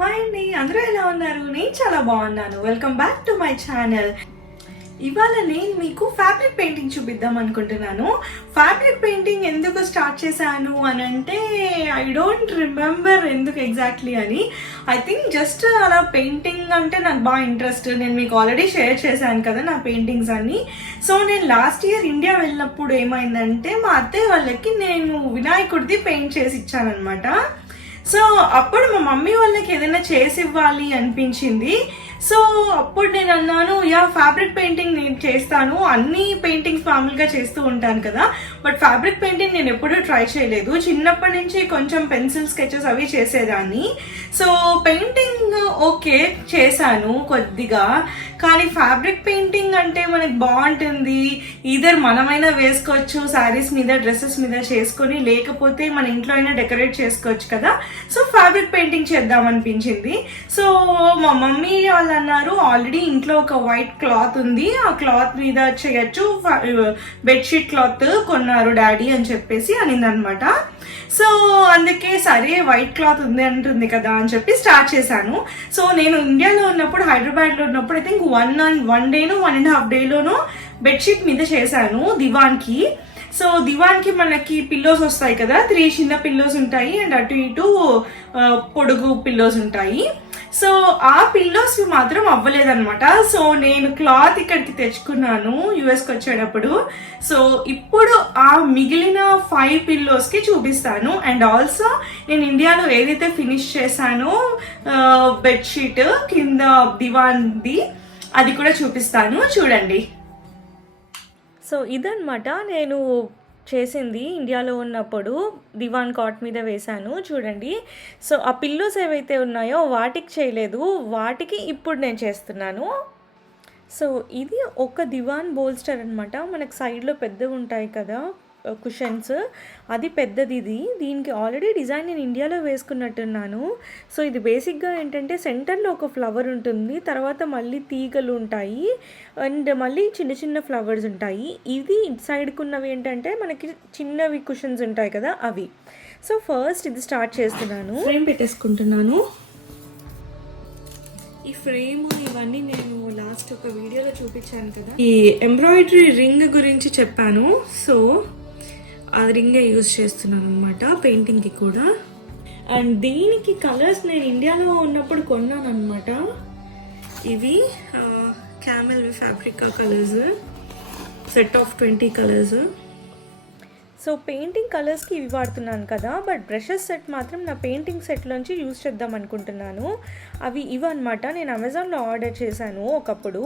Hi అండి, అందరూ ఎలా ఉన్నారు? నేను చాలా బాగున్నాను. Welcome back to my channel. ఇవాళ నేను మీకు ఫ్యాబ్రిక్ పెయింటింగ్ చూపిద్దాం అనుకుంటున్నాను. ఫ్యాబ్రిక్ పెయింటింగ్ ఎందుకు స్టార్ట్ చేశాను అని అంటే ఐ డోంట్ రిమెంబర్ ఎందుకు ఎగ్జాక్ట్లీ అని. ఐ థింక్ జస్ట్ అలా పెయింటింగ్ అంటే నాకు బాగా ఇంట్రెస్ట్. నేను మీకు ఆల్రెడీ షేర్ చేశాను కదా నా పెయింటింగ్స్ అన్ని. సో నేను లాస్ట్ ఇయర్ ఇండియా వెళ్ళినప్పుడు ఏమైందంటే మా అత్తయ్య వాళ్ళకి నేను వినాయకుడిది పెయింట్ చేసి ఇచ్చానమాట. సో అప్పుడు మా మమ్మీ వాళ్ళకి ఏదైనా చేసి ఇవ్వాలి అనిపించింది. సో అప్పుడు నేను అన్నాను, ఫ్యాబ్రిక్ పెయింటింగ్ నేను చేస్తాను. అన్ని పెయింటింగ్స్ మామూలుగా చేస్తూ ఉంటాను కదా, బట్ ఫ్యాబ్రిక్ పెయింటింగ్ నేను ఎప్పుడూ ట్రై చేయలేదు. చిన్నప్పటి నుంచి కొంచెం పెన్సిల్ స్కెచెస్ అవి చేసేదాన్ని. సో పెయింటింగ్ ఓకే చేశాను కొద్దిగా, కానీ ఫ్యాబ్రిక్ పెయింటింగ్ అంటే మనకి బాగుంటుంది. ఈధర్ మనమైనా వేసుకోవచ్చు శారీస్ మీద, డ్రెస్సెస్ మీద చేసుకొని, లేకపోతే మన ఇంట్లో అయినా డెకరేట్ చేసుకోవచ్చు కదా. సో ఫ్యాబ్రిక్ పెయింటింగ్ చేద్దాం అనిపించింది. సో మా మమ్మీ వాళ్ళు అన్నారు, ఆల్రెడీ ఇంట్లో ఒక వైట్ క్లాత్ ఉంది, ఆ క్లాత్ మీద చేయొచ్చు, బెడ్షీట్ క్లాత్ కొన్నారు డాడీ అని చెప్పేసి అనిందనమాట. సో అందుకే సరే వైట్ క్లాత్ ఉంది అంటుంది కదా అని చెప్పి స్టార్ట్ చేశాను. సో నేను ఇండియాలో ఉన్నప్పుడు, హైదరాబాద్లో ఉన్నప్పుడు ఐ థింక్ 1 డేనో 1.5 డేలోనో బెడ్షీట్ మీద చేశాను దివాన్కి. సో దివాన్కి మనకి పిల్లోస్ వస్తాయి కదా, 3 చిన్న పిల్లోస్ ఉంటాయి అండ్ అటు ఇటు పొడుగు పిల్లోస్ ఉంటాయి. సో ఆ పిల్లోస్ మాత్రం అవ్వలేదన్నమాట. సో నేను క్లాత్ ఇక్కడికి తెచ్చుకున్నాను యుఎస్కి వచ్చేటప్పుడు. సో ఇప్పుడు ఆ మిగిలిన 5 పిల్లోస్కి చూపిస్తాను. అండ్ ఆల్సో నేను ఇండియాలో ఏదైతే ఫినిష్ చేశానో బెడ్షీట్ కింద దివాన్ది, అది కూడా చూపిస్తాను, చూడండి. సో ఇదన్నమాట నేను చేసింది ఇండియాలో ఉన్నప్పుడు. దివాన్ కాట్ మీద వేశాను చూడండి. సో ఆ పిల్లోస్ ఏవైతే ఉన్నాయో వాటికి చేయలేదు, వాటికి ఇప్పుడు నేను చేస్తున్నాను. సో ఇది ఒక దివాన్ బోల్స్టర్ అనమాట. మనకు సైడ్లో పెద్దవి ఉంటాయి కదా కుషన్స్, అది పెద్దది. దీనికి ఆల్రెడీ డిజైన్ నేను ఇండియాలో వేసుకున్నట్టున్నాను. సో ఇది బేసిక్గా ఏంటంటే సెంటర్లో ఒక ఫ్లవర్ ఉంటుంది, తర్వాత మళ్ళీ తీగలు ఉంటాయి అండ్ మళ్ళీ చిన్న చిన్న ఫ్లవర్స్ ఉంటాయి. ఇది ఇటు సైడ్కి ఉన్నవి ఏంటంటే మనకి చిన్నవి కుషన్స్ ఉంటాయి కదా అవి. సో ఫస్ట్ ఇది స్టార్ట్ చేస్తున్నాను. ఫ్రేమ్ పెట్టేసుకుంటున్నాను. ఈ ఫ్రేమ్ ఇవన్నీ నేను లాస్ట్ ఒక వీడియోలో చూపించాను కదా, ఈ ఎంబ్రాయిడరీ రింగ్ గురించి చెప్పాను. సో ఆ రింగే యూజ్ చేస్తున్నాను అనమాట పెయింటింగ్కి కూడా. అండ్ దీనికి కలర్స్ నేను ఇండియాలో ఉన్నప్పుడు కొన్నాను అనమాట. ఇవి camel fabric colours, set of 20 colours. So painting కలర్స్కి ఇవి వాడుతున్నాను కదా, బట్ బ్రషెస్ సెట్ మాత్రం నా పెయింటింగ్ సెట్లోంచి యూజ్ చేద్దాం అనుకుంటున్నాను. అవి ఇవన్నమాట. నేను అమెజాన్లో ఆర్డర్ చేశాను ఒకప్పుడు.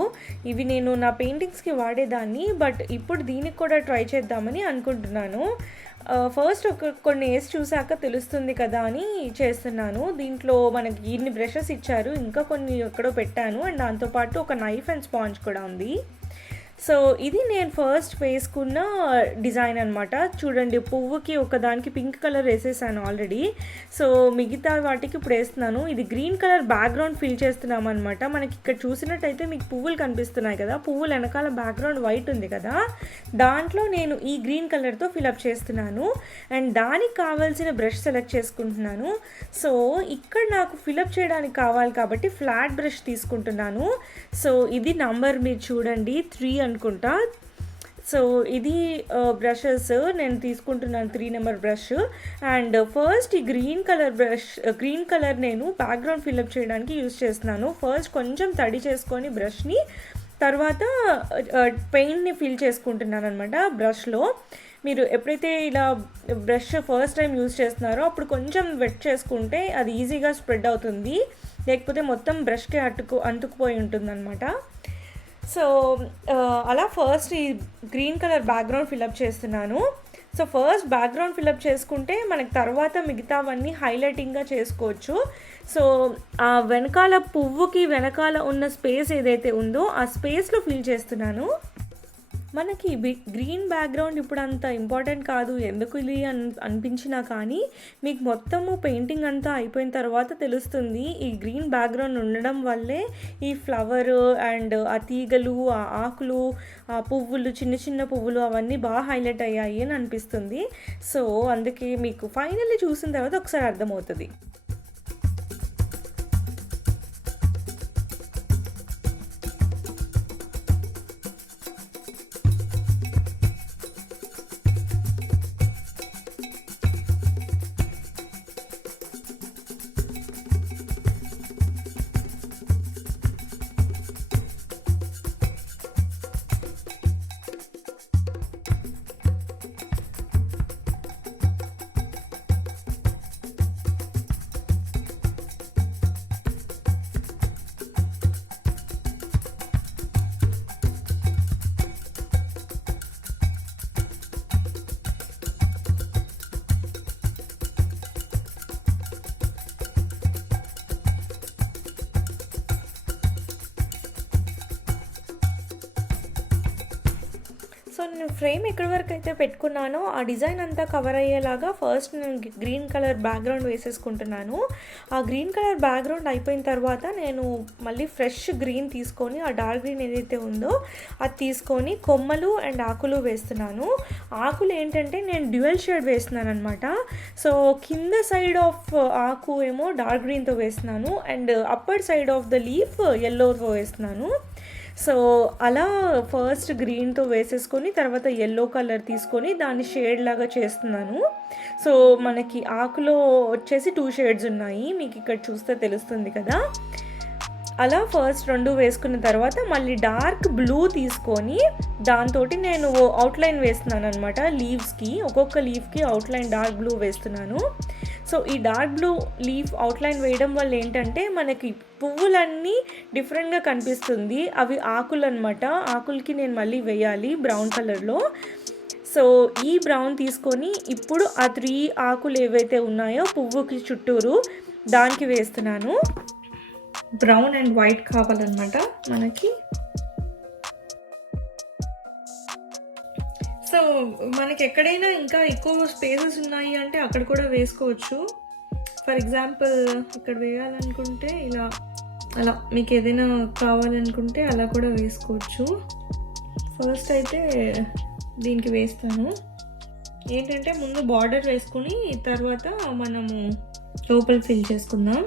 ఇవి నేను నా పెయింటింగ్స్కి వాడేదాన్ని, బట్ ఇప్పుడు దీనికి కూడా ట్రై చేద్దామని అనుకుంటున్నాను. ఫస్ట్ కొన్ని వేసి చూసాక తెలుస్తుంది కదా అని చేస్తున్నాను. దీంట్లో మనకి ఇన్ని బ్రషెస్ ఇచ్చారు, ఇంకా కొన్ని ఎక్కడో పెట్టాను, అండ్ దాంతోపాటు ఒక నైఫ్ అండ్ స్పాంజ్ కూడా ఉంది. సో ఇది నేను ఫస్ట్ వేసుకున్న డిజైన్ అనమాట. చూడండి, పువ్వుకి ఒకదానికి పింక్ కలర్ వేసేసాను ఆల్రెడీ. సో మిగతా వాటికి ఇప్పుడు వేస్తున్నాను. ఇది గ్రీన్ కలర్ బ్యాక్గ్రౌండ్ ఫిల్ చేస్తున్నాం అనమాట. మనకి ఇక్కడ చూసినట్టయితే మీకు పువ్వులు కనిపిస్తున్నాయి కదా, పువ్వులు వెనకాల బ్యాక్గ్రౌండ్ వైట్ ఉంది కదా, దాంట్లో నేను ఈ గ్రీన్ కలర్తో ఫిలప్ చేస్తున్నాను. అండ్ దానికి కావాల్సిన బ్రష్ సెలెక్ట్ చేసుకుంటున్నాను. సో ఇక్కడ నాకు ఫిలప్ చేయడానికి కావాలి కాబట్టి ఫ్లాట్ బ్రష్ తీసుకుంటున్నాను. సో ఇది నంబర్ మీరు చూడండి 3 అనుకుంటా. సో ఇది బ్రషెస్ నేను తీసుకుంటున్నాను, 3 నెంబర్ బ్రష్. అండ్ ఫస్ట్ ఈ గ్రీన్ కలర్ నేను బ్యాక్గ్రౌండ్ ఫిల్అప్ చేయడానికి యూజ్ చేస్తున్నాను. ఫస్ట్ కొంచెం తడి చేసుకొని బ్రష్ని, తర్వాత పెయింట్ని ఫిల్ చేసుకుంటున్నాను అనమాట బ్రష్లో. మీరు ఎప్పుడైతే ఇలా బ్రష్ ఫస్ట్ టైం యూజ్ చేస్తున్నారో అప్పుడు కొంచెం వెట్ చేసుకుంటే అది ఈజీగా స్ప్రెడ్ అవుతుంది, లేకపోతే మొత్తం బ్రష్కి అంటుకుపోయి ఉంటుందన్నమాట. సో అలా ఫస్ట్ ఈ గ్రీన్ కలర్ బ్యాక్గ్రౌండ్ ఫిల్అప్ చేస్తున్నాను. సో ఫస్ట్ బ్యాక్గ్రౌండ్ ఫిల్అప్ చేసుకుంటే మనకి తర్వాత మిగతావన్నీ హైలైటింగ్గా చేసుకోవచ్చు. సో ఆ వెనకాల పువ్వుకి వెనకాల ఉన్న స్పేస్ ఏదైతే ఉందో ఆ స్పేస్లో ఫిల్ చేస్తున్నాను. మనకి గ్రీన్ బ్యాక్గ్రౌండ్ ఇప్పుడు అంత ఇంపార్టెంట్ కాదు, ఎందుకు ఇది అనిపించినా కానీ మీకు మొత్తము పెయింటింగ్ అంతా అయిపోయిన తర్వాత తెలుస్తుంది ఈ గ్రీన్ బ్యాక్గ్రౌండ్ ఉండడం వల్లే ఈ ఫ్లవర్ అండ్ ఆ తీగలు, ఆ ఆకులు, ఆ పువ్వులు, చిన్న చిన్న పువ్వులు అవన్నీ బాగా హైలైట్ అయ్యాయి అని అనిపిస్తుంది. సో అందుకే మీకు ఫైనల్లీ చూసిన తర్వాత ఒకసారి అర్థమవుతుంది. సో నేను ఫ్రేమ్ ఎక్కడి వరకు అయితే పెట్టుకున్నానో ఆ డిజైన్ అంతా కవర్ అయ్యేలాగా ఫస్ట్ నేను గ్రీన్ కలర్ బ్యాక్గ్రౌండ్ వేసేసుకుంటున్నాను. ఆ గ్రీన్ కలర్ బ్యాక్గ్రౌండ్ అయిపోయిన తర్వాత నేను మళ్ళీ ఫ్రెష్ గ్రీన్ తీసుకొని ఆ డార్క్ గ్రీన్ ఏదైతే ఉందో అది తీసుకొని కొమ్మలు అండ్ ఆకులు వేస్తున్నాను. ఆకులు ఏంటంటే నేను డ్యూయల్ షేడ్ వేస్తున్నాను అనమాట. సో కింద సైడ్ ఆఫ్ ఆకు ఏమో డార్క్ గ్రీన్తో వేస్తున్నాను and upper side of the leaf ఎల్లోతో వేస్తున్నాను. సో అలా ఫస్ట్ గ్రీన్తో వేసేసుకొని తర్వాత ఎల్లో కలర్ తీసుకొని దాన్ని షేడ్ లాగా చేస్తున్నాను. సో మనకి ఆకులో వచ్చేసి 2 షేడ్స్ ఉన్నాయి, మీకు ఇక్కడ చూస్తే తెలుస్తుంది కదా. అలా ఫస్ట్ 2 వేసుకున్న తర్వాత మళ్ళీ డార్క్ బ్లూ తీసుకొని దాంతో నేను అవుట్లైన్ వేస్తున్నాను అనమాట. లీవ్స్కి ఒక్కొక్క లీఫ్కి అవుట్లైన్ డార్క్ బ్లూ వేస్తున్నాను. సో ఈ డార్క్ బ్లూ లీఫ్ అవుట్లైన్ వేయడం వల్ల ఏంటంటే మనకి పువ్వులన్నీ డిఫరెంట్గా కనిపిస్తుంది. అవి ఆకులు అనమాట. ఆకులకి నేను మళ్ళీ వేయాలి బ్రౌన్ కలర్లో. సో ఈ బ్రౌన్ తీసుకొని ఇప్పుడు ఆ 3 ఆకులు ఏవైతే ఉన్నాయో పువ్వుకి చుట్టూరు దానికి వేస్తున్నాను. బ్రౌన్ అండ్ వైట్ కావాలన్నమాట మనకి. సో మనకి ఎక్కడైనా ఇంకా ఎక్కువ స్పేసెస్ ఉన్నాయి అంటే అక్కడ కూడా వేసుకోవచ్చు. ఫర్ ఎగ్జాంపుల్ ఇక్కడ వేయాలనుకుంటే ఇలా అలా మీకు ఏదైనా కావాలనుకుంటే అలా కూడా వేసుకోవచ్చు. ఫస్ట్ అయితే దీనికి వేస్తాను. ఏంటంటే ముందు బార్డర్ వేసుకుని తర్వాత మనము లోపల ఫిల్ చేసుకుందాం.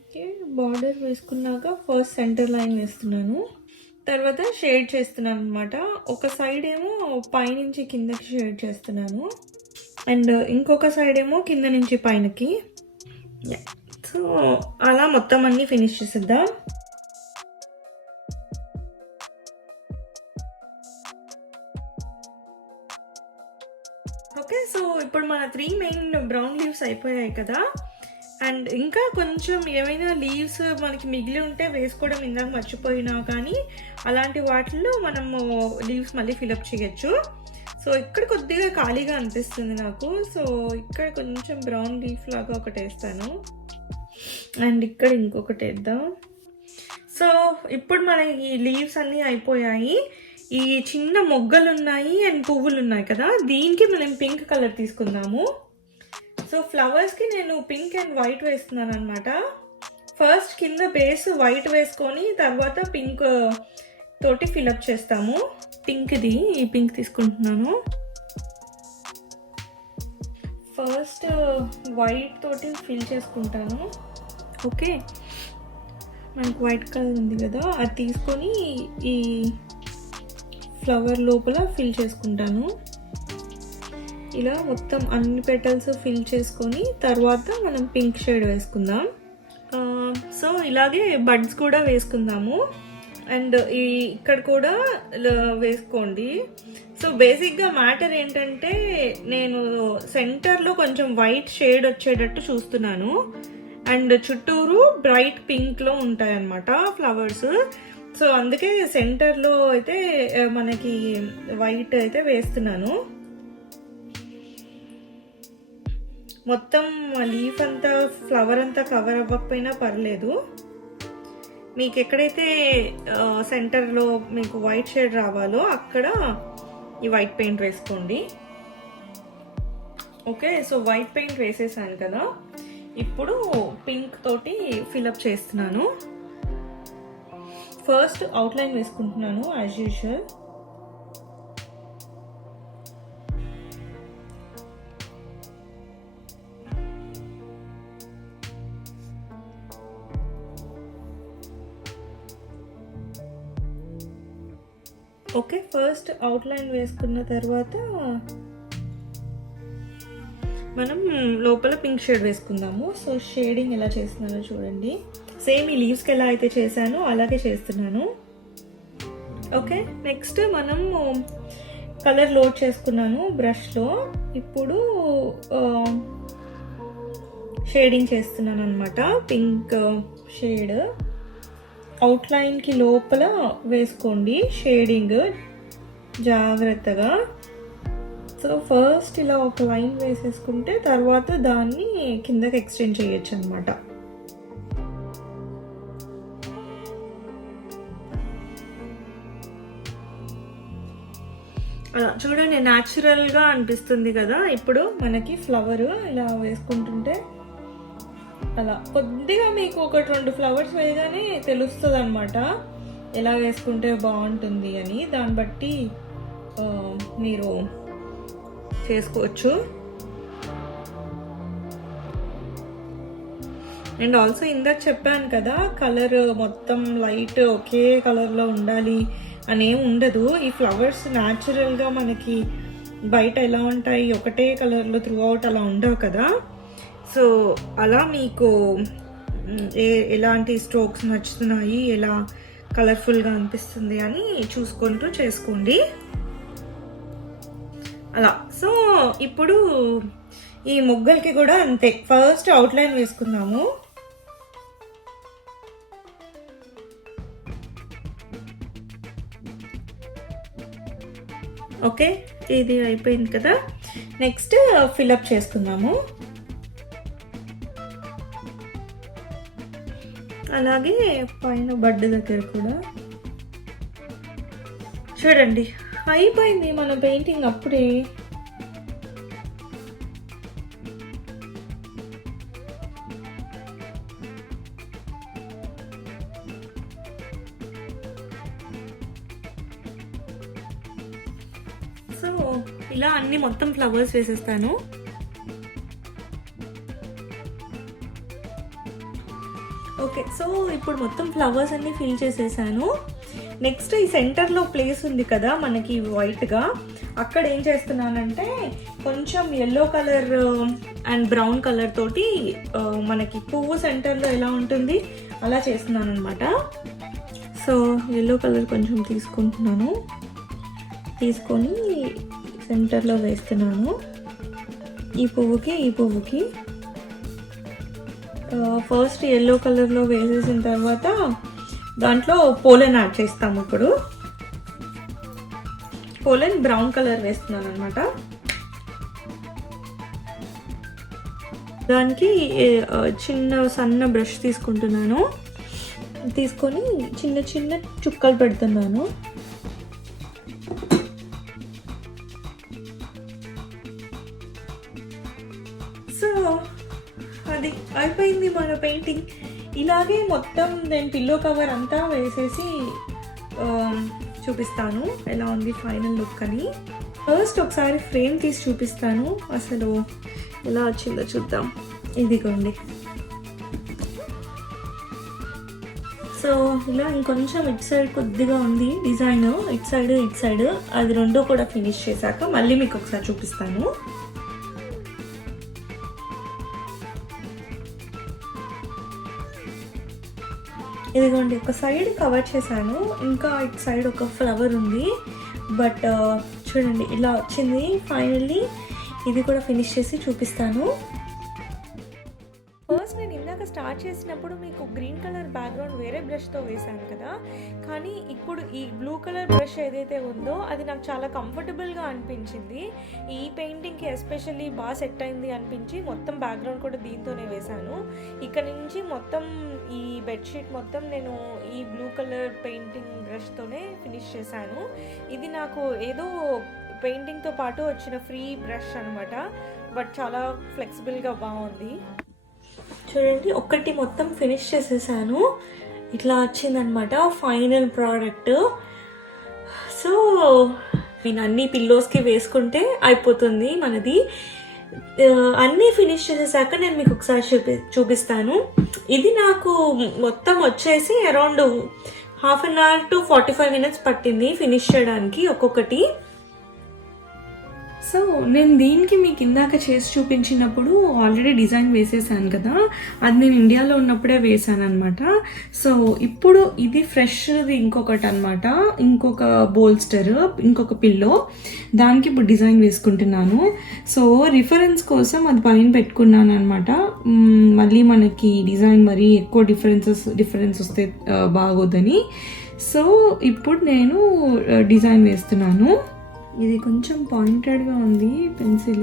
ఓకే, బార్డర్ వేసుకున్నాక ఫస్ట్ సెంటర్ లైన్ వేస్తున్నాను. తర్వాత షేడ్ చేస్తున్నాను అనమాట. ఒక సైడ్ ఏమో పైనుంచి కిందకి షేడ్ చేస్తున్నాను అండ్ ఇంకొక సైడ్ ఏమో కింద నుంచి పైనకి. సో అలా మొత్తం అన్నీ ఫినిష్ చేసేద్దాం. ఓకే, సో ఇప్పుడు మన 3 మెయిన్ బ్రౌన్ లీవ్స్ అయిపోయాయి కదా. అండ్ ఇంకా కొంచెం ఏమైనా లీవ్స్ మనకి మిగిలి ఉంటే వేసుకోవడం ఇందాక మర్చిపోయినా కానీ అలాంటి వాటిల్లో మనము లీవ్స్ మళ్ళీ ఫిలప్ చేయొచ్చు. సో ఇక్కడ కొద్దిగా ఖాళీగా అనిపిస్తుంది నాకు. సో ఇక్కడ కొంచెం బ్రౌన్ లీఫ్ లాగా ఒకటి వేస్తాను అండ్ ఇక్కడ ఇంకొకటి వేద్దాం. సో ఇప్పుడు మనకి లీవ్స్ అన్నీ అయిపోయాయి. ఈ చిన్న మొగ్గలు ఉన్నాయి అండ్ పువ్వులు ఉన్నాయి కదా, దీనికి మనం పింక్ కలర్ తీసుకుందాము. సో ఫ్లవర్స్కి నేను పింక్ అండ్ వైట్ వేస్తున్నాను అనమాట. ఫస్ట్ కింద బేస్ వైట్ వేసుకొని తర్వాత పింక్ తోటి ఫిలప్ చేస్తాము. పింక్ది ఈ పింక్ తీసుకుంటున్నాను. ఫస్ట్ వైట్ తోటి ఫిల్ చేసుకుంటాను. ఓకే, మనకు వైట్ కలర్ ఉంది కదా, అది తీసుకొని ఈ ఫ్లవర్ లోపల ఫిల్ చేసుకుంటాను. ఇలా మొత్తం అన్ని పెటల్స్ ఫిల్ చేసుకొని తర్వాత మనం పింక్ షేడ్ వేసుకుందాం. సో ఇలాగే బడ్స్ కూడా వేసుకుందాము అండ్ ఇక్కడ కూడా వేసుకోండి. సో బేసిక్గా మ్యాటర్ ఏంటంటే నేను సెంటర్లో కొంచెం వైట్ షేడ్ వచ్చేటట్టు చూస్తున్నాను అండ్ చుట్టూరు బ్రైట్ పింక్లో ఉంటాయన్నమాట ఫ్లవర్స్. సో అందుకే సెంటర్లో అయితే మనకి వైట్ అయితే వేస్తున్నాను. మొత్తం లీఫ్ అంతా ఫ్లవర్ అంతా కవర్ అవ్వకపోయినా పర్లేదు. మీకు ఎక్కడైతే సెంటర్లో మీకు వైట్ షేడ్ రావాలో అక్కడ ఈ వైట్ పెయింట్ వేసుకోండి. ఓకే, సో వైట్ పెయింట్ వేసేసాను కదా, ఇప్పుడు పింక్ తోటి ఫిలప్ చేస్తున్నాను. ఫస్ట్ అవుట్లైన్ వేసుకుంటున్నాను as usual. Okay, first outline వేసుకున్న తర్వాత మనం లోపల పింక్ షేడ్ వేసుకుందాము. సో షేడింగ్ ఎలా చేస్తున్నానో చూడండి. సేమ్ ఈ లీవ్స్కి ఎలా అయితే చేశానో అలాగే చేస్తున్నాను. ఓకే, నెక్స్ట్ మనం కలర్ లోడ్ చేసుకున్నాను బ్రష్లో. ఇప్పుడు షేడింగ్ చేస్తున్నాను అనమాట. పింక్ షేడ్ అవుట్లైన్కి లోపల వేసుకోండి షేడింగ్ జాగ్రత్తగా. సో ఫస్ట్ ఇలా ఒక లైన్ వేసేసుకుంటే తర్వాత దాన్ని కిందకి ఎక్స్టెండ్ చేయొచ్చు అనమాట. అలా చూడండి న్యాచురల్గా అనిపిస్తుంది కదా. ఇప్పుడు మనకి ఫ్లవర్ ఇలా వేసుకుంటుంటే అలా కొద్దిగా మీకు 1-2 ఫ్లవర్స్ వేయగానే తెలుస్తుంది అనమాట ఎలా వేసుకుంటే బాగుంటుంది అని. దాన్ని బట్టి మీరు చేసుకోవచ్చు. అండ్ ఆల్సో ఇందాక చెప్పాను కదా, కలర్ మొత్తం లైట్ ఒకే కలర్లో ఉండాలి అనేం ఉండదు. ఈ ఫ్లవర్స్ న్యాచురల్గా మనకి బయట ఎలా ఉంటాయి ఒకటే కలర్లో త్రూ అవుట్ అలా ఉండవు కదా. సో అలా మీకు ఎలాంటి స్ట్రోక్స్ నచ్చుతున్నాయి, ఎలా కలర్ఫుల్గా అనిపిస్తుంది అని చూసుకుంటూ చేసుకోండి అలా. సో ఇప్పుడు ఈ మొగ్గలకి కూడా అంతే. ఫస్ట్ అవుట్లైన్ వేసుకుందాము. ఓకే, ఇది అయిపోయింది కదా. నెక్స్ట్ ఫిల్అప్ చేసుకుందాము. అలాగే పైన బడ్డ దగ్గర కూడా చూడండి అయిపోయింది మన పెయింటింగ్ అప్పుడే. సో ఇలా అన్ని మొత్తం ఫ్లవర్స్ వేసేస్తాను. ఓకే, సో ఇప్పుడు మొత్తం ఫ్లవర్స్ అన్ని ఫిల్ చేసేసాను. నెక్స్ట్ ఈ సెంటర్లో ప్లేస్ ఉంది కదా మనకి వైట్గా, అక్కడ ఏం చేస్తున్నానంటే కొంచెం yellow colour and brown colour తోటి మనకి పువ్వు సెంటర్లో ఎలా ఉంటుంది అలా చేస్తున్నాను అనమాట. సో ఎల్లో కలర్ కొంచెం తీసుకుంటున్నాను, తీసుకొని సెంటర్లో వేస్తున్నాను. ఈ పువ్వుకి ఫస్ట్ ఎల్లో కలర్లో వేసేసిన తర్వాత దాంట్లో పోలెన్ యాడ్ చేస్తాము. ఇప్పుడు పోలెన్ బ్రౌన్ కలర్ వేస్తున్నాను అనమాట. దానికి చిన్న సన్న బ్రష్ తీసుకుంటున్నాను, తీసుకొని చిన్న చిన్న చుక్కలు పెడుతున్నాను. సో అది అయిపోయింది మన పెయింటింగ్. ఇలాగే మొత్తం నేను పిల్లో కవర్ అంతా వేసేసి చూపిస్తాను ఎలా ఉంది ఫైనల్ లుక్ అని. ఫస్ట్ ఒకసారి ఫ్రేమ్ తీసి చూపిస్తాను అసలు ఎలా వచ్చిందో చూద్దాం. ఇదిగోండి. సో ఇలా ఇంకొంచెం ఇటు సైడ్ కొద్దిగా ఉంది డిజైన్, ఇటు సైడ్ అది రెండో కూడా ఫినిష్ చేశాక మళ్ళీ మీకు ఒకసారి చూపిస్తాను. ఇదిగోండి ఒక సైడ్ కవర్ చేశాను, ఇంకా ఇటు సైడ్ ఒక ఫ్లవర్ ఉంది. బట్ చూడండి ఇలా వచ్చింది ఫైనల్లీ. ఇది కూడా ఫినిష్ చేసి చూపిస్తాను. ఫస్ట్ నేను ఇందాక స్టార్ట్ చేసినప్పుడు మీకు గ్రీన్ కలర్ బ్యాక్గ్రౌండ్ వేరే బ్రష్తో వేసాను కదా, కానీ ఇప్పుడు ఈ బ్లూ కలర్ బ్రష్ ఏదైతే ఉందో అది నాకు చాలా కంఫర్టబుల్గా అనిపించింది. ఈ పెయింటింగ్కి ఎస్పెషల్లీ బాగా సెట్ అయింది అనిపించి మొత్తం బ్యాక్గ్రౌండ్ కూడా దీంతోనే వేశాను. ఇక్కడ నుంచి మొత్తం ఈ బెడ్షీట్ మొత్తం నేను ఈ బ్లూ కలర్ పెయింటింగ్ బ్రష్తోనే ఫినిష్ చేశాను. ఇది నాకు ఏదో పెయింటింగ్తో పాటు వచ్చిన ఫ్రీ బ్రష్ అనమాట, బట్ చాలా ఫ్లెక్సిబుల్గా బాగుంది. చూడండి ఒక్కటి మొత్తం ఫినిష్ చేసేసాను, ఇట్లా వచ్చిందనమాట ఫైనల్ ప్రోడక్ట్. సో నేను అన్ని పిల్లోస్కి వేసుకుంటే అయిపోతుంది మనది. అన్నీ ఫినిష్ చేసేసాక నేను మీకు ఒకసారి చూపిస్తాను. ఇది నాకు మొత్తం వచ్చేసి అరౌండ్ 1/2 hour to 45 minutes పట్టింది ఫినిష్ చేయడానికి ఒక్కొక్కటి. సో నేను దీనికి మీకు ఇందాక చేసి చూపించినప్పుడు ఆల్రెడీ డిజైన్ వేసేసాను కదా, అది నేను ఇండియాలో ఉన్నప్పుడే వేసాను అనమాట. సో ఇప్పుడు ఇది ఫ్రెష్ది ఇంకొకటి అనమాట, ఇంకొక బోల్స్టర్, ఇంకొక పిల్లో, దానికి ఇప్పుడు డిజైన్ వేసుకుంటున్నాను. సో రిఫరెన్స్ కోసం అది పైన పెట్టుకున్నాను అనమాట. మళ్ళీ మనకి డిజైన్ మరీ ఎక్కువ డిఫరెన్స్ వస్తే బాగోదని. సో ఇప్పుడు నేను డిజైన్ వేస్తున్నాను. ఇది కొంచెం పాయింటెడ్గా ఉంది పెన్సిల్.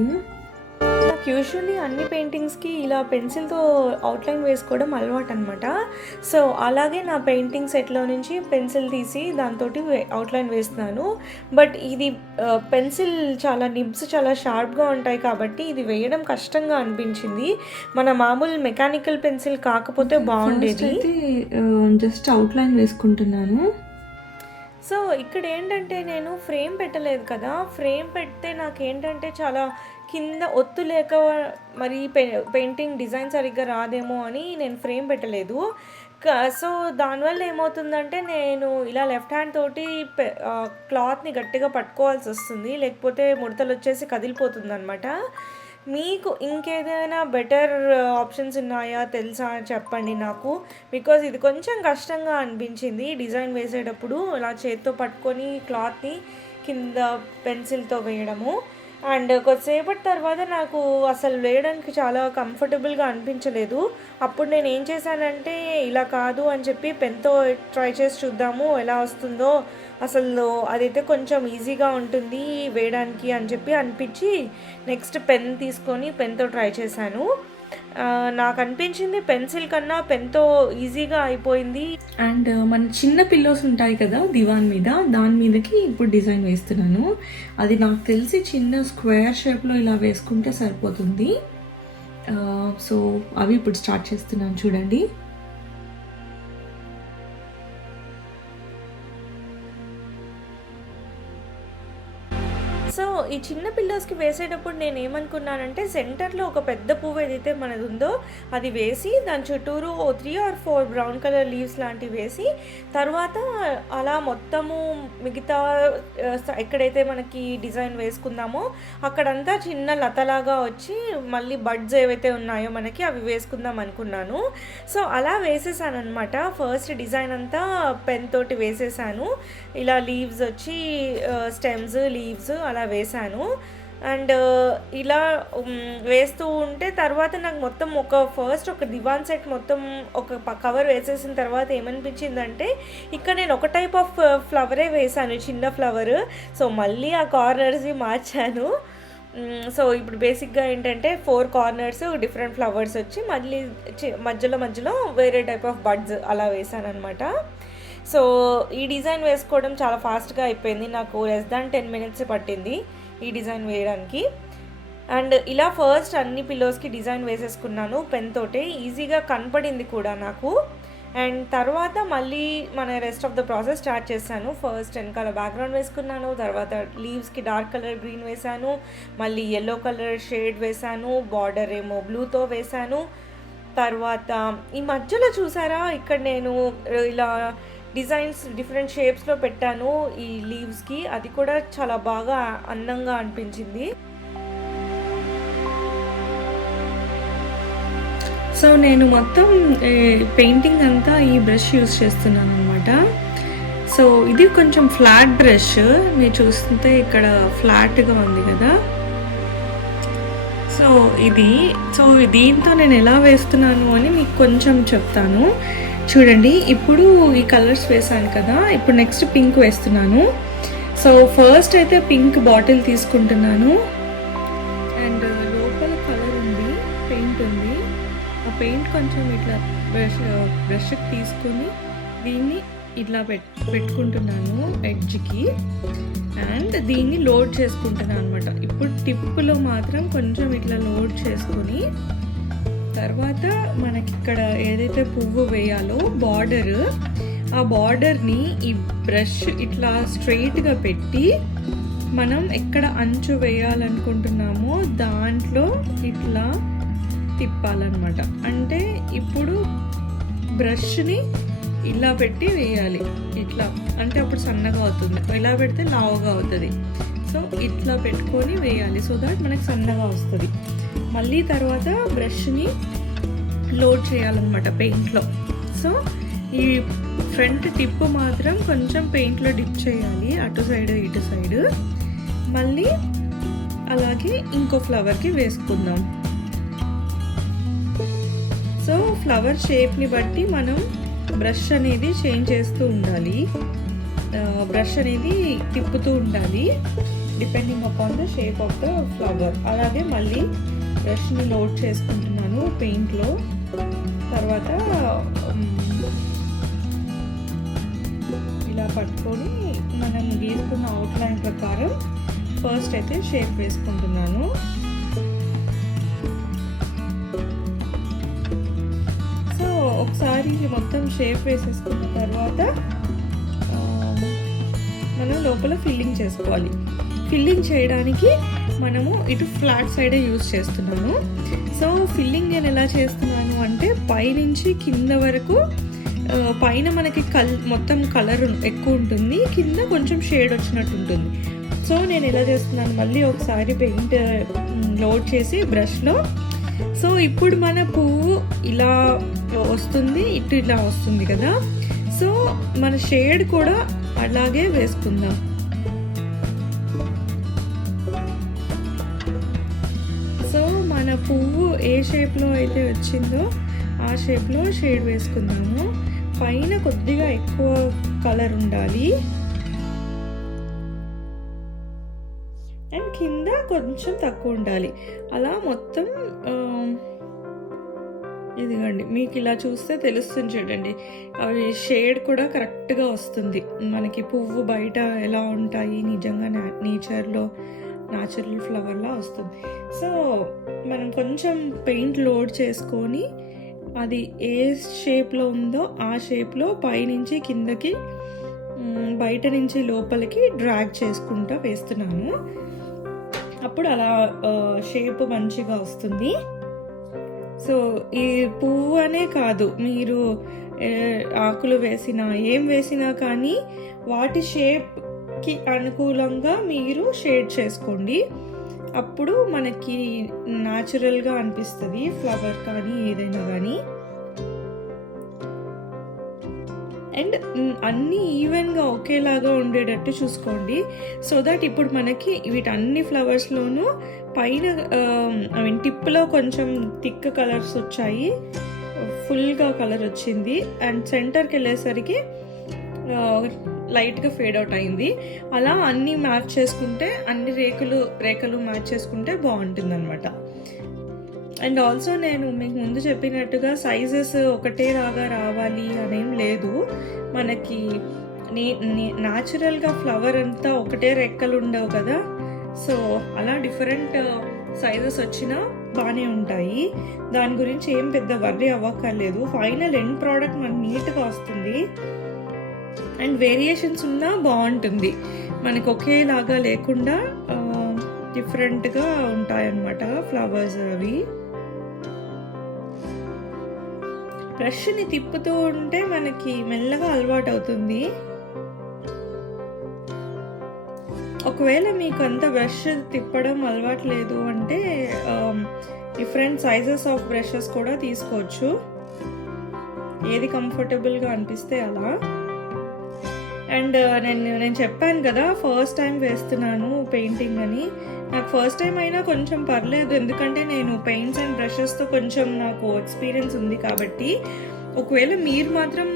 నాకు యూజువల్లీ అన్ని పెయింటింగ్స్కి ఇలా పెన్సిల్తో అవుట్లైన్ వేసుకోవడం అలవాటు అనమాట. సో అలాగే నా పెయింటింగ్ సెట్లో నుంచి పెన్సిల్ తీసి దాంతో అవుట్లైన్ వేస్తున్నాను. బట్ ఇది పెన్సిల్ చాలా నిబ్స్ చాలా షార్ప్గా ఉంటాయి కాబట్టి ఇది వేయడం కష్టంగా అనిపించింది. మన మామూలు మెకానికల్ పెన్సిల్ కాకపోతే బాగుండేది. జస్ట్ అవుట్లైన్ వేసుకుంటున్నాను. సో ఇక్కడ ఏంటంటే నేను ఫ్రేమ్ పెట్టలేదు కదా, ఫ్రేమ్ పెడితే నాకు ఏంటంటే చాలా కింద ఒత్తు లేక మరి పెయింటింగ్ డిజైన్ సరిగ్గా రాదేమో అని నేను ఫ్రేమ్ పెట్టలేదు. సో దానివల్ల ఏమవుతుందంటే నేను ఇలా లెఫ్ట్ హ్యాండ్ తోటి క్లాత్ని గట్టిగా పట్టుకోవాల్సి వస్తుంది, లేకపోతే ముడతలు వచ్చేసి కదిలిపోతుంది అనమాట. మీకు ఇంకేదైనా బెటర్ ఆప్షన్స్ ఉన్నాయా తెలుసా చెప్పండి నాకు, బికాజ్ ఇది కొంచెం కష్టంగా అనిపించింది డిజైన్ వేసేటప్పుడు ఇలా చేత్తో పట్టుకొని క్లాత్ని కింద పెన్సిల్తో వేయడము. అండ్ కొద్దిసేపటి తర్వాత నాకు అసలు వేయడానికి చాలా కంఫర్టబుల్గా అనిపించలేదు. అప్పుడు నేను ఏం చేశానంటే ఇలా కాదు అని చెప్పి పెన్తో ట్రై చేసి చూద్దాము ఎలా వస్తుందో, అసలు అదైతే కొంచెం ఈజీగా ఉంటుంది వేయడానికి అని చెప్పి అనిపించి నెక్స్ట్ పెన్ తీసుకొని పెన్తో ట్రై చేశాను. నాకు అనిపించింది పెన్సిల్ కన్నా పెన్తో ఈజీగా అయిపోయింది. అండ్ మన చిన్న పిల్లోస్ ఉంటాయి కదా దివాన్ మీద, దాని మీదకి ఇప్పుడు డిజైన్ వేస్తున్నాను. అది నాకు తెలిసి చిన్న స్క్వేర్ షేప్లో ఇలా వేసుకుంటే సరిపోతుంది. సో అవి ఇప్పుడు స్టార్ట్ చేస్తున్నాను చూడండి. సో ఈ చిన్న పిల్లోస్కి వేసేటప్పుడు నేను ఏమనుకున్నానంటే సెంటర్లో ఒక పెద్ద పువ్వు ఏదైతే మనది ఉందో అది వేసి దాని చుట్టూరు 3 or 4 బ్రౌన్ కలర్ లీవ్స్ లాంటివి వేసి తర్వాత అలా మొత్తము మిగతా ఎక్కడైతే మనకి డిజైన్ వేసుకుందామో అక్కడంతా చిన్న లతలాగా వచ్చి మళ్ళీ బడ్స్ ఏవైతే ఉన్నాయో మనకి అవి వేసుకుందాం అనుకున్నాను. సో అలా వేసేసాను అనమాట. ఫస్ట్ డిజైన్ అంతా పెన్ తోటి వేసేసాను. ఇలా లీవ్స్ వచ్చి స్టెమ్స్ లీవ్స్ అలా వేసాను. అండ్ ఇలా వేస్తూ ఉంటే తర్వాత నాకు మొత్తం ఒక దివాన్ సెట్ మొత్తం ఒక కవర్ వేసేసిన తర్వాత ఏమనిపించిందంటే ఇక్కడ నేను ఒక టైప్ ఆఫ్ ఫ్లవరే వేసాను, చిన్న ఫ్లవర్. సో మళ్ళీ ఆ కార్నర్స్ మార్చాను. సో ఇప్పుడు బేసిక్గా ఏంటంటే 4 కార్నర్స్ డిఫరెంట్ ఫ్లవర్స్ వచ్చి మళ్ళీ మధ్యలో వేరే టైప్ ఆఫ్ బడ్స్ అలా వేసాను అనమాట. సో ఈ డిజైన్ వేసుకోవడం చాలా ఫాస్ట్గా అయిపోయింది, నాకు less than 10 minutes పట్టింది ఈ డిజైన్ వేయడానికి. అండ్ ఇలా ఫస్ట్ అన్ని పిల్లోస్కి డిజైన్ వేసేసుకున్నాను పెన్ తోటే, ఈజీగా కనపడింది కూడా నాకు. అండ్ తర్వాత మళ్ళీ మన rest of the process start చేశాను. ఫస్ట్ వెనకాల బ్యాక్గ్రౌండ్ వేసుకున్నాను, తర్వాత లీవ్స్కి డార్క్ కలర్ గ్రీన్ వేసాను, మళ్ళీ ఎల్లో కలర్ షేడ్ వేసాను, బార్డర్ ఏమో బ్లూతో వేసాను. తర్వాత ఈ మధ్యలో చూసారా ఇక్కడ నేను ఇలా డిజైన్స్ డిఫరెంట్ షేప్స్లో పెట్టాను ఈ లీవ్స్కి, అది కూడా చాలా బాగా అందంగా అనిపించింది. సో నేను మొత్తం పెయింటింగ్ అంతా ఈ బ్రష్ యూస్ చేస్తున్నాను అనమాట. సో ఇది కొంచెం ఫ్లాట్ బ్రష్, మీరు చూస్తుంటే ఇక్కడ ఫ్లాట్గా ఉంది కదా. సో దీంతో నేను ఎలా వేస్తున్నాను అని మీకు కొంచెం చెప్తాను చూడండి. ఇప్పుడు ఈ కలర్స్ వేసాను కదా, ఇప్పుడు నెక్స్ట్ పింక్ వేస్తున్నాను. సో ఫస్ట్ అయితే పింక్ బాటిల్ తీసుకుంటున్నాను. అండ్ లోపల కలర్ ఉంది, పెయింట్ ఉంది. ఆ పెయింట్ కొంచెం ఇట్లా బ్రష్కి తీసుకొని దీన్ని ఇట్లా పెట్టుకుంటున్నాను ఎడ్జ్కి. అండ్ దీన్ని లోడ్ చేసుకుంటున్నాను అనమాట. ఇప్పుడు టిప్పులో మాత్రం కొంచెం ఇట్లా లోడ్ చేసుకొని తర్వాత మనకి ఇక్కడ ఏదైతే పువ్వు వేయాలో బార్డర్, ఆ బార్డర్ని ఈ బ్రష్ ఇట్లా స్ట్రెయిట్గా పెట్టి మనం ఎక్కడ అంచు వేయాలనుకుంటున్నామో దాంట్లో ఇట్లా తిప్పాలన్నమాట. అంటే ఇప్పుడు బ్రష్ని ఇలా పెట్టి వేయాలి, ఇట్లా అంటే అప్పుడు సన్నగా అవుతుంది, ఇలా పెడితే లావుగా అవుతుంది. సో ఇట్లా పెట్టుకొని వేయాలి, సో దాట్ మనకి సన్నగా వస్తుంది. మళ్ళీ తర్వాత బ్రష్ని లోడ్ చేయాలన్నమాట పెయింట్లో. సో ఈ ఫ్రంట్ టిప్ మాత్రం కొంచెం పెయింట్లో డిప్ చేయాలి, అటు సైడ్ ఇటు సైడ్. మళ్ళీ అలాగే ఇంకో ఫ్లవర్కి వేసుకుందాం. సో ఫ్లవర్ షేప్ని బట్టి మనం బ్రష్ అనేది చేంజ్ చేస్తూ ఉండాలి, బ్రష్ అనేది తిప్పుతూ ఉండాలి depending upon the shape of the flower. అలాగే మళ్ళీ బ్రష్ని లోడ్ చేసుకుంటున్నాను పెయింట్లో. తర్వాత ఇలా పట్టుకొని మనం గీసుకున్న అవుట్లైన్ ప్రకారం ఫస్ట్ అయితే షేప్ వేసుకుంటున్నాను. సో ఒకసారి మొత్తం షేప్ వేసేసుకున్న తర్వాత మనం లోపల ఫిల్లింగ్ చేసుకోవాలి. ఫిల్లింగ్ చేయడానికి మనము ఇటు ఫ్లాట్ సైడే యూజ్ చేస్తున్నాను. సో ఫిల్లింగ్ నేను ఎలా చేస్తున్నాను అంటే పైనుంచి కింద వరకు, పైన మనకి మొత్తం కలర్ ఎక్కువ ఉంటుంది, కింద కొంచెం షేడ్ వచ్చినట్టు ఉంటుంది. సో నేను ఎలా చేస్తున్నాను, మళ్ళీ ఒకసారి పెయింట్ లోడ్ చేసి బ్రష్లో. సో ఇప్పుడు మన పువ్వు ఇలా వస్తుంది, ఇటు ఇలా వస్తుంది కదా. సో మన షేడ్ కూడా అలాగే వేసుకుందాం. సో మన పువ్వు ఏ షేప్లో అయితే వచ్చిందో ఆ షేప్లో షేడ్ వేసుకుందాము. పైన కొద్దిగా ఎక్కువ కలర్ ఉండాలి అండ్ కింద కొంచెం తక్కువ ఉండాలి. అలా మొత్తం ఇదిగోండి, మీకు ఇలా చూస్తే తెలుస్తుంది చూడండి, అవి షేడ్ కూడా కరెక్ట్గా వస్తుంది. మనకి పువ్వు బయట ఎలా ఉంటాయి నిజంగా నేచర్లో న్యాచురల్ ఫ్లవర్లా వస్తుంది. సో మనం కొంచెం పెయింట్ లోడ్ చేసుకొని అది ఏ షేప్లో ఉందో ఆ షేప్లో పైనుంచి కిందకి, బయట నుంచి లోపలికి డ్రాగ్ చేసుకుంటూ వేస్తున్నాను. అప్పుడు అలా షేప్ మంచిగా వస్తుంది. సో ఈ పువ్వు అనే కాదు, మీరు ఆకులు వేసినా ఏం వేసినా కానీ వాటి షేప్కి అనుకూలంగా మీరు షేడ్ చేసుకోండి. అప్పుడు మనకి న్యాచురల్గా అనిపిస్తుంది ఫ్లవర్ కానీ ఏదైనా కానీ. అండ్ అన్నీ ఈవెన్గా ఒకేలాగా ఉండేటట్టు చూసుకోండి. సో దట్ ఇప్పుడు మనకి వీటన్ని ఫ్లవర్స్లోనూ పైన టిప్లో కొంచెం థిక్ కలర్స్ వచ్చాయి, ఫుల్గా కలర్ వచ్చింది. అండ్ సెంటర్కి వెళ్ళేసరికి లైట్గా ఫేడ్ అవుట్ అయింది. అలా అన్నీ మ్యాచ్ చేసుకుంటే, అన్ని రేఖలు మ్యాచ్ చేసుకుంటే బాగుంటుంది అనమాట. అండ్ ఆల్సో నేను మీకు ముందు చెప్పినట్టుగా సైజెస్ ఒకటే లాగా రావాలి అనేం లేదు. మనకి న్యాచురల్గా ఫ్లవర్ అంతా ఒకటే రెక్కలు ఉండవు కదా. సో అలా డిఫరెంట్ సైజెస్ వచ్చినా బాగానే ఉంటాయి. దాని గురించి ఏం పెద్ద వర్రీ అవ్వక్కర్లేదు. ఫైనల్ ఎండ్ ప్రోడక్ట్ మనకు నీట్గా వస్తుంది. అండ్ వేరియేషన్స్ ఉన్నా బాగుంటుంది, మనకు ఒకేలాగా లేకుండా డిఫరెంట్గా ఉంటాయన్నమాట ఫ్లవర్స్ అవి. బ్రష్ని తిప్పుతూ ఉంటే మనకి మెల్లగా అలవాటు అవుతుంది. ఒకవేళ మీకు అంత బ్రష్ తిప్పడం అలవాటు లేదు అంటే డిఫరెంట్ సైజెస్ ఆఫ్ బ్రషెస్ కూడా తీసుకోవచ్చు, ఏది కంఫర్టబుల్గా అనిపిస్తే అలా. అండ్ నేను చెప్పాను కదా ఫస్ట్ టైం వేస్తున్నాను పెయింటింగ్ అని. నాకు ఫస్ట్ టైం అయినా కొంచెం పర్లేదు, ఎందుకంటే నేను పెయింట్స్ అండ్ బ్రషెస్తో కొంచెం నాకు ఎక్స్పీరియన్స్ ఉంది కాబట్టి. ఒకవేళ మీరు మాత్రం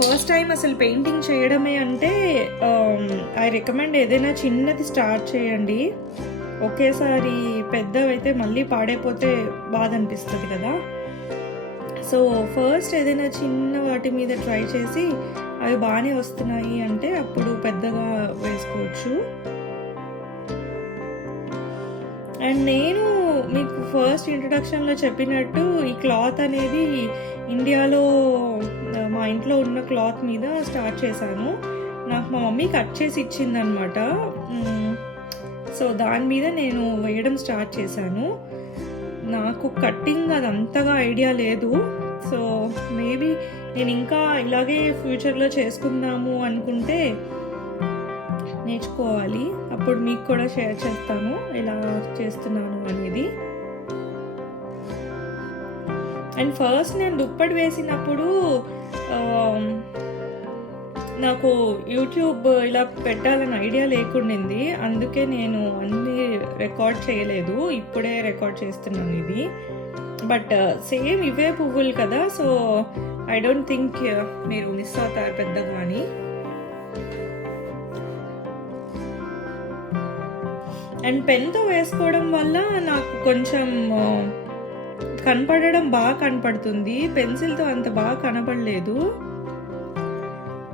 ఫస్ట్ టైం అసలు పెయింటింగ్ చేయడమే అంటే ఐ రికమెండ్ ఏదైనా చిన్నది స్టార్ట్ చేయండి. ఒకేసారి పెద్దవైతే మళ్ళీ పాడైపోతే బాధ అనిపిస్తుంది కదా. సో ఫస్ట్ ఏదైనా చిన్న వాటి మీద ట్రై చేసి అవి బాగానే వస్తున్నాయి అంటే అప్పుడు పెద్దగా వేసుకోవచ్చు. అండ్ నేను మీకు ఫస్ట్ ఇంట్రడక్షన్లో చెప్పినట్టు ఈ క్లాత్ అనేది ఇండియాలో మా ఇంట్లో ఉన్న క్లాత్ మీద స్టార్ట్ చేశాను. నాకు మా మమ్మీ కట్ చేసి ఇచ్చిందనమాట. సో దాని మీద నేను వేయడం స్టార్ట్ చేశాను. నాకు కట్టింగ్ అది అంతగా ఐడియా లేదు. సో మేబీ నేను ఇంకా ఇలాగే ఫ్యూచర్లో చేసుకుందాము అనుకుంటే నేర్చుకోవాలి. అప్పుడు మీకు కూడా షేర్ చేస్తాను ఎలా చేస్తున్నాను అనేది. అండ్ ఫస్ట్ నేను దుప్పటి వేసినప్పుడు నాకు యూట్యూబ్ ఇలా పెట్టాలని ఐడియా లేకుండింది, అందుకే నేను అన్నీ రికార్డ్ చేయలేదు. ఇప్పుడే రికార్డ్ చేస్తున్నాను ఇది. బట్ సేమ్ ఇవే పువ్వులు కదా, సో ఐ డోంట్ థింక్ మీరు మిస్ అవుతారు పెద్దగా అని. అండ్ పెన్తో వేసుకోవడం వల్ల నాకు కొంచెం కనపడడం బాగా కనపడుతుంది, పెన్సిల్తో అంత బాగా కనపడలేదు.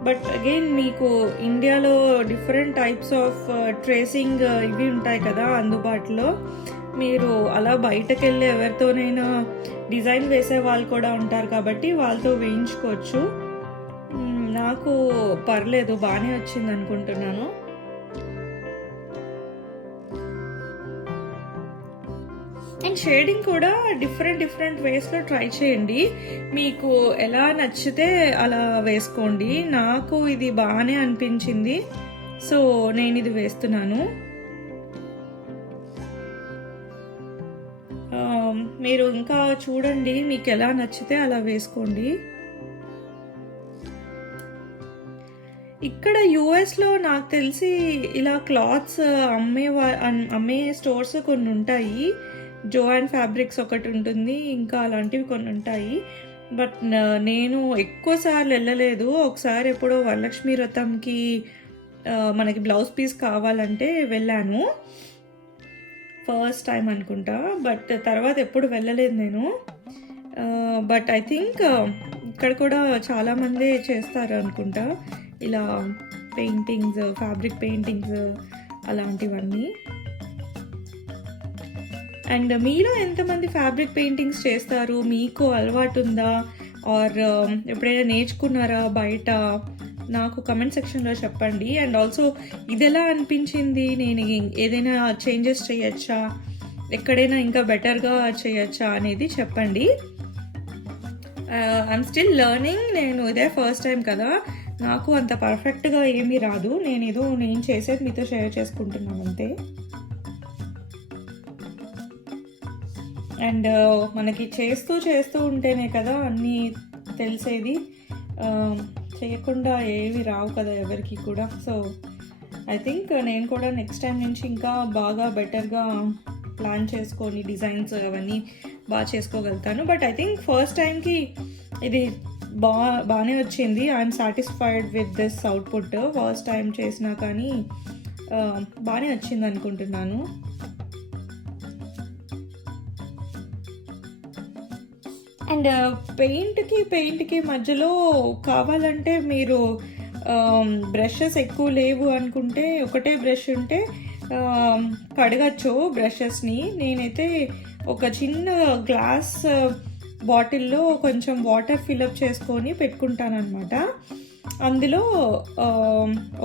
బట్ అగైన్ మీకు ఇండియాలో డిఫరెంట్ టైప్స్ ఆఫ్ ట్రేసింగ్ ఇవి ఉంటాయి కదా అందుబాటులో. మీరు అలా బయటకు వెళ్ళి ఎవరితోనైనా డిజైన్ వేసే వాళ్ళు కూడా ఉంటారు కాబట్టి వాళ్ళతో వేయించుకోవచ్చు. నాకు పర్లేదు, బాగానే వచ్చింది అనుకుంటున్నాను. అండ్ షేడింగ్ కూడా డిఫరెంట్ వేస్లో ట్రై చేయండి, మీకు ఎలా నచ్చితే అలా వేసుకోండి. నాకు ఇది బాగానే అనిపించింది, సో నేను ఇది వేస్తున్నాను. మీరు ఇంకా చూడండి, మీకు ఎలా నచ్చితే అలా వేసుకోండి. ఇక్కడ యూఎస్లో నాకు తెలిసి ఇలా క్లాత్స్ అమ్మే స్టోర్స్ కొన్ని ఉంటాయి. జోయాన్ ఫ్యాబ్రిక్స్ ఒకటి ఉంటుంది, ఇంకా అలాంటివి కొన్ని ఉంటాయి. బట్ నేను ఎక్కువ సార్లు వెళ్ళలేదు. ఒకసారి ఎప్పుడో వరలక్ష్మి వ్రతంకి మనకి బ్లౌజ్ పీస్ కావాలంటే వెళ్ళాను, ఫస్ట్ టైం అనుకుంటా. బట్ తర్వాత ఎప్పుడు వెళ్ళలేదు నేను. బట్ ఐ థింక్ ఇక్కడ కూడా చాలామంది చేస్తారు అనుకుంటా ఇలా పెయింటింగ్స్, ఫ్యాబ్రిక్ పెయింటింగ్స్ అలాంటివన్నీ. అండ్ మీలో ఎంతమంది ఫ్యాబ్రిక్ పెయింటింగ్స్ చేస్తారు, మీకు అలవాటు ఉందా, ఆర్ ఎప్పుడైనా నేర్చుకున్నారా బయట, నాకు కమెంట్ సెక్షన్లో చెప్పండి. అండ్ ఆల్సో ఇది ఎలా అనిపించింది, నేను ఏదైనా చేంజెస్ చేయొచ్చా, ఎక్కడైనా ఇంకా బెటర్గా చేయొచ్చా అనేది చెప్పండి. ఐఎమ్ స్టిల్ లెర్నింగ్, నేను ఇదే ఫస్ట్ టైం కదా, నాకు అంత పర్ఫెక్ట్గా ఏమీ రాదు. నేను చేసేది మీతో షేర్ చేసుకుంటున్నాను అంతే. అండ్ మనకి చేస్తూ ఉంటేనే కదా అన్నీ తెలిసేది, చేయకుండా ఏవి రావు కదా ఎవరికి కూడా. సో ఐ థింక్ నేను కూడా నెక్స్ట్ టైం నుంచి ఇంకా బాగా బెటర్గా ప్లాన్ చేసుకొని డిజైన్స్ అవన్నీ బాగా చేసుకోగలుగుతాను. బట్ ఐ థింక్ ఫస్ట్ టైంకి ఇది బాగానే వచ్చింది. I'm satisfied with this output. First time చేసినా కానీ బాగానే వచ్చింది అనుకుంటున్నాను. అండ్ పెయింట్కి మధ్యలో కావాలంటే మీరు బ్రషెస్ ఎక్కువ లేవు అనుకుంటే ఒకటే బ్రష్ ఉంటే కడగచ్చు బ్రషెస్ని. నేనైతే ఒక చిన్న గ్లాస్ బాటిల్లో కొంచెం వాటర్ ఫిల్అప్ చేసుకొని పెట్టుకుంటాను అనమాట. అందులో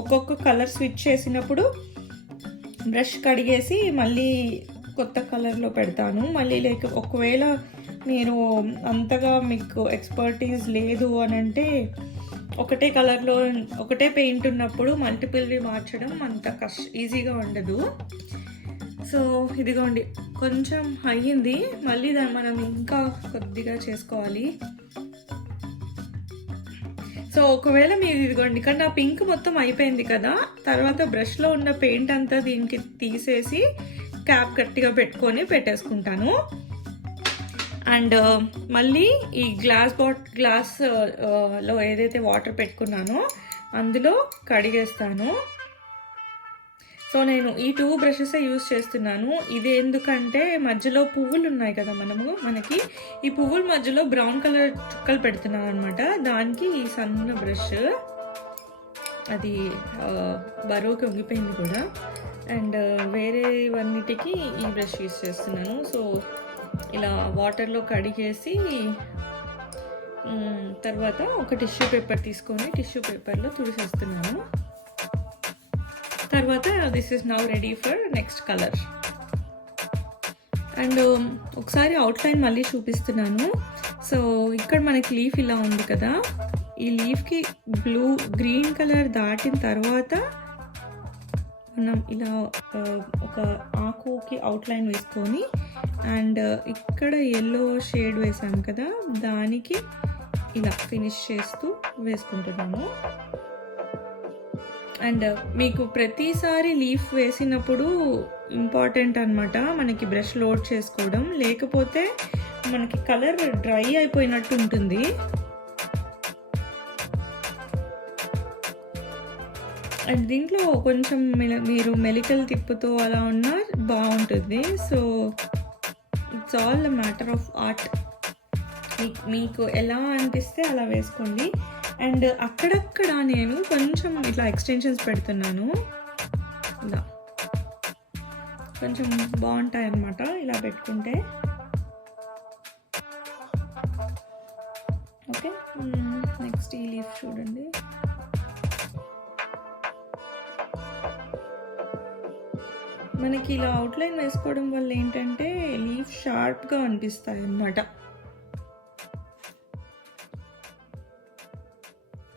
ఒక్కొక్క కలర్ స్విచ్ చేసినప్పుడు బ్రష్ కడిగేసి మళ్ళీ కొత్త కలర్లో పెడతాను. మళ్ళీ ఒకవేళ మీరు అంతగా మీకు ఎక్స్పర్టీస్ లేదు అని అంటే ఒకటే కలర్లో ఒకటే పెయింట్ ఉన్నప్పుడు మల్టిపుల్వి మార్చడం అంత ఈజీగా ఉండదు. సో ఇదిగోండి కొంచెం అయ్యింది, మళ్ళీ దాన్ని మనం ఇంకా కొద్దిగా చేసుకోవాలి. సో ఒకవేళ మీరు ఇదిగోండి ఇక్కడ నా పింక్ మొత్తం అయిపోయింది కదా, తర్వాత బ్రష్లో ఉన్న పెయింట్ అంతా దీనికి తీసేసి క్యాప్ గట్టిగా పెట్టుకొని పెట్టేసుకుంటాను. అండ్ మళ్ళీ ఈ గ్లాస్లో ఏదైతే వాటర్ పెట్టుకున్నానో అందులో కడిగేస్తాను. సో నేను ఈ 2 బ్రషెసే యూజ్ చేస్తున్నాను. ఇది ఎందుకంటే మధ్యలో పువ్వులు ఉన్నాయి కదా మనకి ఈ పువ్వుల మధ్యలో బ్రౌన్ కలర్ చుక్కలు పెడుతున్నాను అనమాట. దానికి ఈ సన్న బ్రష్, అది బరువుకి వంగిపోయింది కూడా. అండ్ వేరేవన్నిటికి ఈ బ్రష్ యూజ్ చేస్తున్నాను. సో ఇలా వాటర్లో కడిగేసి తర్వాత ఒక టిష్యూ పేపర్ తీసుకొని టిష్యూ పేపర్లో తుడిసేస్తున్నాను. తర్వాత this is now ready for next colour. And ఒకసారి అవుట్లైన్ మళ్ళీ చూపిస్తున్నాను. సో ఇక్కడ మనకి లీఫ్ ఇలా ఉంది కదా, ఈ లీఫ్కి గ్రీన్ కలర్ దాటిన తర్వాత మనం ఇలా ఒక ఆకుకి అవుట్లైన్ వేసుకొని అండ్ ఇక్కడ ఎల్లో షేడ్ వేసాము కదా, దానికి ఇలా ఫినిష్ చేస్తూ వేసుకుంటున్నాము. అండ్ మీకు ప్రతిసారి లీఫ్ వేసినప్పుడు ఇంపార్టెంట్ అనమాట మనకి బ్రష్ లోడ్ చేసుకోవడం, లేకపోతే మనకి కలర్ డ్రై అయిపోయినట్టు ఉంటుంది. అండ్ దీంట్లో కొంచెం మీరు మెలికలు తిప్పుతూ అలా ఉన్నా బాగుంటుంది. So it's all the matter of art. మీకు ఎలా అనిపిస్తే అలా వేసుకోండి. అండ్ అక్కడక్కడ నేను కొంచెం ఇట్లా ఎక్స్టెన్షన్స్ పెడుతున్నాను. ఇలా కొంచెం బాగుంటాయి అన్నమాట ఇలా పెట్టుకుంటే. ఓకే, నెక్స్ట్ ఈ లీఫ్ చూడండి. మనకి ఇలా అవుట్లైన్ వేసుకోవడం వల్ల ఏంటంటే లీఫ్ షార్ప్గా అనిపిస్తాయి అన్నమాట.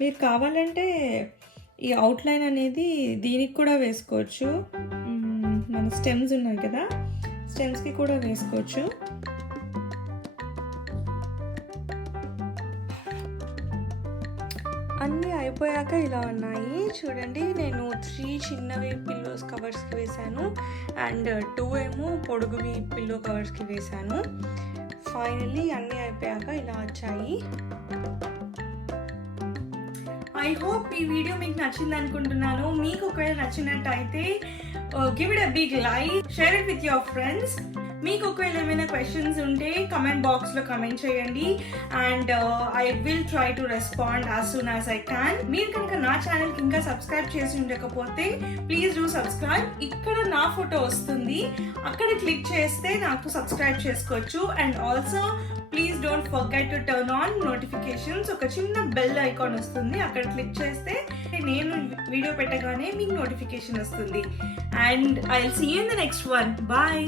మీరు కావాలంటే ఈ అవుట్లైన్ అనేది దీనికి కూడా వేసుకోవచ్చు. మన స్టెమ్స్ ఉన్నాయి కదా, స్టెమ్స్కి కూడా వేసుకోవచ్చు. అన్నీ అయిపోయాక ఇలా ఉన్నాయి చూడండి. నేను 3 చిన్నవి పిల్లోస్ కవర్స్కి వేసాను అండ్ 2 ఏమో పొడుగువి పిల్లో కవర్స్కి వేసాను. ఫైనల్లీ అన్నీ అయిపోయాక ఇలా వచ్చాయి. ఐ హోప్ ఈ వీడియో మీకు నచ్చింది అనుకుంటున్నాను. మీకు ఒకవేళ నచ్చినట్టయితే give it a big like, share it with your friends. మీకు ఒకవేళ ఏమైనా క్వశ్చన్స్ ఉంటే కమెంట్ బాక్స్లో కమెంట్ చేయండి and I will try to respond as soon as I can. మీరు కనుక నా ఛానల్కి ఇంకా సబ్స్క్రైబ్ చేసి ఉండకపోతే ప్లీజ్ డూ సబ్స్క్రైబ్. ఇక్కడ నా ఫోటో వస్తుంది, అక్కడ క్లిక్ చేస్తే నాకు సబ్స్క్రైబ్ చేసుకోవచ్చు. And also please don't forget to turn on notifications. ఒక చిన్న బెల్ ఐకాన్ వస్తుంది, అక్కడ క్లిక్ చేస్తే నేను వీడియో పెట్టగానే మీకు నోటిఫికేషన్ వస్తుంది. And I will see you in the next one. Bye.